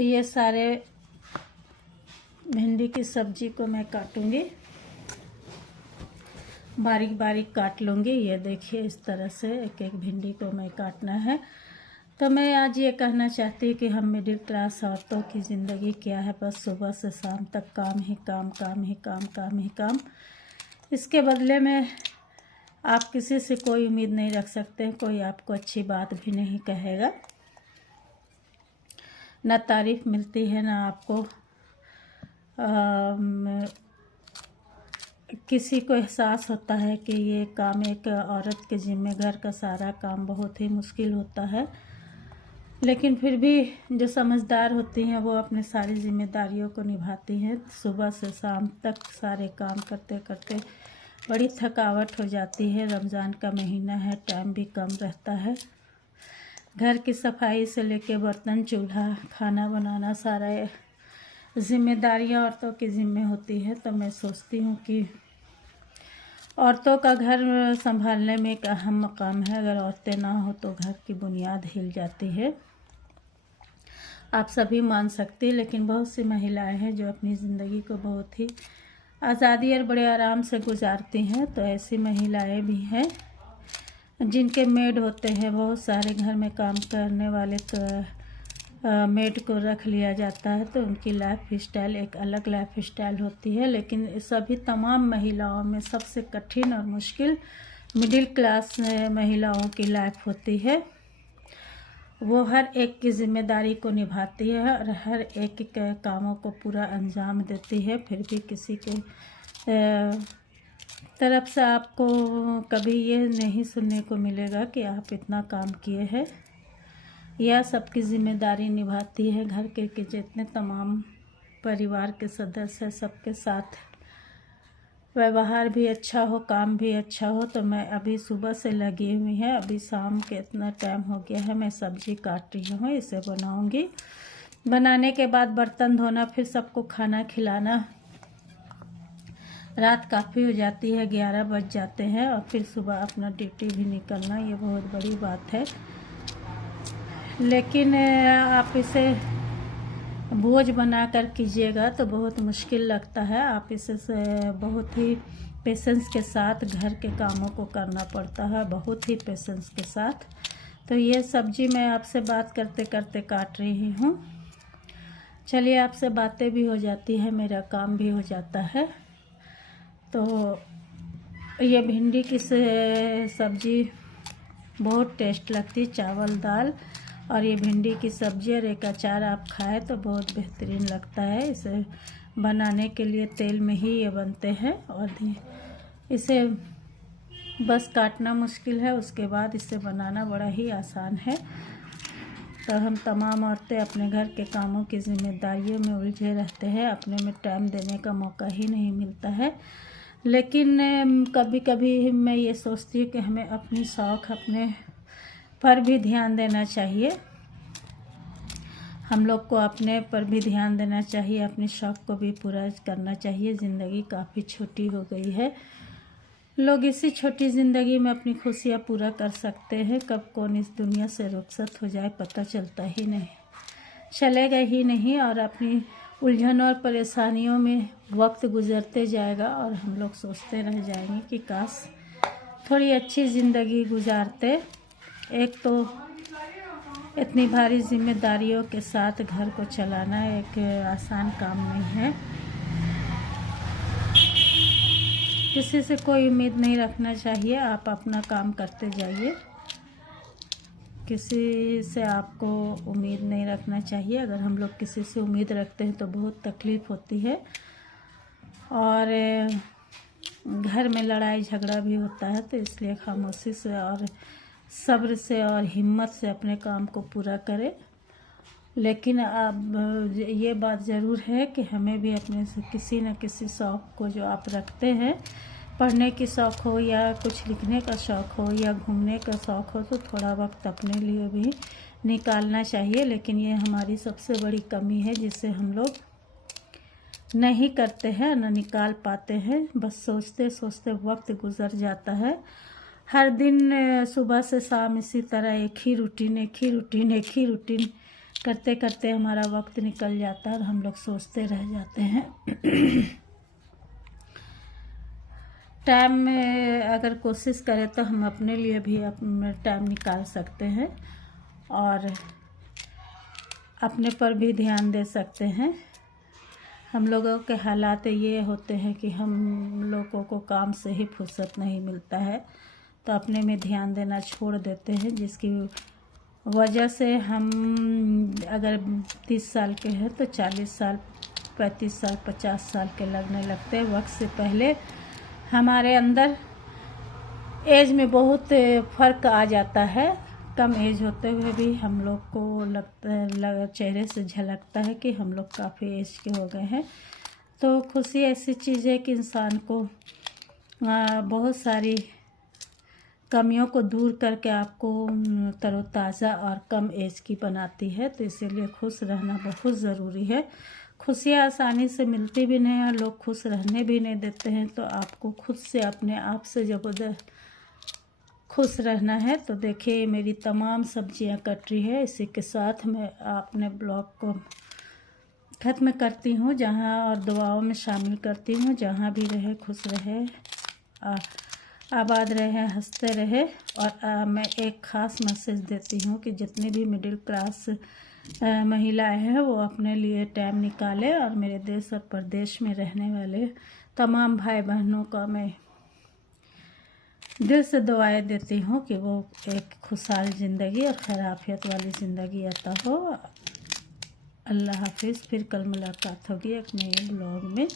ये सारे भिंडी की सब्जी को मैं काटूंगी, बारीक बारीक काट लूँगी। ये देखिए इस तरह से एक एक भिंडी को मैं काटना है। तो मैं आज ये कहना चाहती हूँ कि हम मिडिल क्लास औरतों की ज़िंदगी क्या है, बस सुबह से शाम तक काम ही काम, काम ही काम, काम ही काम। इसके बदले में आप किसी से कोई उम्मीद नहीं रख सकते, कोई आपको अच्छी बात भी नहीं कहेगा, ना तारीफ़ मिलती है, ना आपको किसी को एहसास होता है कि ये काम एक औरत के ज़िम्मे, घर का सारा काम बहुत ही मुश्किल होता है। लेकिन फिर भी जो समझदार होती हैं वो अपने सारी जिम्मेदारियों को निभाती हैं। सुबह से शाम तक सारे काम करते करते बड़ी थकावट हो जाती है। रमज़ान का महीना है, टाइम भी कम रहता है। घर की सफाई से लेके बर्तन, चूल्हा, खाना बनाना, सारा जिम्मेदारियां औरतों की ज़िम्मे होती है। तो मैं सोचती हूँ कि औरतों का घर संभालने में एक अहम मकाम है। अगर औरतें ना हो तो घर की बुनियाद हिल जाती है। आप सभी मान सकते हैं, लेकिन बहुत सी महिलाएं हैं जो अपनी ज़िंदगी को बहुत ही आज़ादी और बड़े आराम से गुजारती हैं। तो ऐसी महिलाएं भी हैं जिनके मेड होते हैं बहुत सारे, घर में काम करने वाले, तो मेड को रख लिया जाता है। तो उनकी लाइफ स्टाइल एक अलग लाइफ स्टाइल होती है। लेकिन सभी तमाम महिलाओं में सबसे कठिन और मुश्किल मिडिल क्लास महिलाओं की लाइफ होती है। वो हर एक की जिम्मेदारी को निभाती है और हर एक के कामों को पूरा अंजाम देती है। फिर भी किसी के तरफ से आपको कभी ये नहीं सुनने को मिलेगा कि आप इतना काम किए हैं। यह सबकी जिम्मेदारी निभाती है। घर के जितने तमाम परिवार के सदस्य हैं, सबके साथ व्यवहार भी अच्छा हो, काम भी अच्छा हो। तो मैं अभी सुबह से लगी हुई है, अभी शाम के इतना टाइम हो गया है, मैं सब्जी काट रही हूँ, इसे बनाऊंगी। बनाने के बाद बर्तन धोना, फिर सबको खाना खिलाना, रात काफ़ी हो जाती है, 11 बज जाते हैं। और फिर सुबह अपना ड्यूटी भी निकलना, ये बहुत बड़ी बात है। लेकिन आप इसे बोझ बना कर कीजिएगा तो बहुत मुश्किल लगता है। आप इसे बहुत ही पेशेंस के साथ घर के कामों को करना पड़ता है, बहुत ही पेशेंस के साथ। तो ये सब्जी मैं आपसे बात करते करते काट रही हूँ। चलिए, आपसे बातें भी हो जाती है, मेरा काम भी हो जाता है। तो ये भिंडी की सब्जी बहुत टेस्ट लगती है, चावल दाल और ये भिंडी की सब्ज़ी और एक अचार आप खाएं तो बहुत बेहतरीन लगता है। इसे बनाने के लिए तेल में ही ये बनते हैं और इसे बस काटना मुश्किल है, उसके बाद इसे बनाना बड़ा ही आसान है। तो हम तमाम औरतें अपने घर के कामों की जिम्मेदारियों में उलझे रहते हैं, अपने में टाइम देने का मौका ही नहीं मिलता है। लेकिन कभी कभी मैं ये सोचती हूँ कि हमें अपनी शौक़, अपने पर भी ध्यान देना चाहिए। हम लोग को अपने पर भी ध्यान देना चाहिए, अपने शौक़ को भी पूरा करना चाहिए। ज़िंदगी काफ़ी छोटी हो गई है, लोग इसी छोटी ज़िंदगी में अपनी खुशियाँ पूरा कर सकते हैं। कब कौन इस दुनिया से रुखसत हो जाए पता चलता ही नहीं, चलेगा ही नहीं। और अपनी उलझन और परेशानियों में वक्त गुजरते जाएगा और हम लोग सोचते रह जाएंगे कि काश थोड़ी अच्छी ज़िंदगी गुजारते। एक तो इतनी भारी जिम्मेदारियों के साथ घर को चलाना एक आसान काम नहीं है। किसी से कोई उम्मीद नहीं रखना चाहिए, आप अपना काम करते जाइए। किसी से आपको उम्मीद नहीं रखना चाहिए। अगर हम लोग किसी से उम्मीद रखते हैं तो बहुत तकलीफ़ होती है और घर में लड़ाई झगड़ा भी होता है। तो इसलिए खामोशी से और सब्र से और हिम्मत से अपने काम को पूरा करें। लेकिन अब ये बात ज़रूर है कि हमें भी अपने से किसी न किसी शौक़ को, जो आप रखते हैं, पढ़ने की शौक़ हो या कुछ लिखने का शौक़ हो या घूमने का शौक़ हो, तो थोड़ा वक्त अपने लिए भी निकालना चाहिए। लेकिन ये हमारी सबसे बड़ी कमी है जिसे हम लोग नहीं करते हैं, न निकाल पाते हैं। बस सोचते सोचते वक्त गुज़र जाता है। हर दिन सुबह से शाम इसी तरह एक ही रूटीन करते करते हमारा वक्त निकल जाता है और हम लोग सोचते रह जाते हैं। टाइम में अगर कोशिश करें तो हम अपने लिए भी अपना टाइम निकाल सकते हैं और अपने पर भी ध्यान दे सकते हैं। हम लोगों के हालात ये होते हैं कि हम लोगों को काम से ही फुर्सत नहीं मिलता है, तो अपने में ध्यान देना छोड़ देते हैं, जिसकी वजह से हम अगर 30 साल के हैं तो 40 साल, 35 साल, 50 साल के लगने लगते हैं। वक्त से पहले हमारे अंदर एज में बहुत फ़र्क आ जाता है। कम एज होते हुए भी हम लोग को लगता है, चेहरे से झलकता है कि हम लोग काफ़ी एज के हो गए हैं। तो खुशी ऐसी चीज़ है कि इंसान को बहुत सारी कमियों को दूर करके आपको तरोताज़ा और कम एज की बनाती है। तो इसीलिए खुश रहना बहुत ज़रूरी है। खुशियाँ आसानी से मिलती भी नहीं और लोग खुश रहने भी नहीं देते हैं। तो आपको खुद से, अपने आप से जब खुश रहना है तो देखिए मेरी तमाम सब्जियां कट रही है। इसी के साथ मैं अपने ब्लॉग को ख़त्म करती हूँ, जहाँ और दुआओं में शामिल करती हूँ। जहाँ भी रहे खुश रहे, आबाद रहे, हंसते रहे। और मैं एक ख़ास मैसेज देती हूँ कि जितने भी मिडिल क्लास महिलाएं हैं वो अपने लिए टाइम निकालें। और मेरे देश और प्रदेश में रहने वाले तमाम भाई बहनों का मैं दिल से दुआएं देती हूँ कि वो एक खुशहाल ज़िंदगी और खैराफियत वाली ज़िंदगी अता हो। अल्लाह हाफिज़। फिर कल मुलाकात होगी एक नए ब्लॉग में।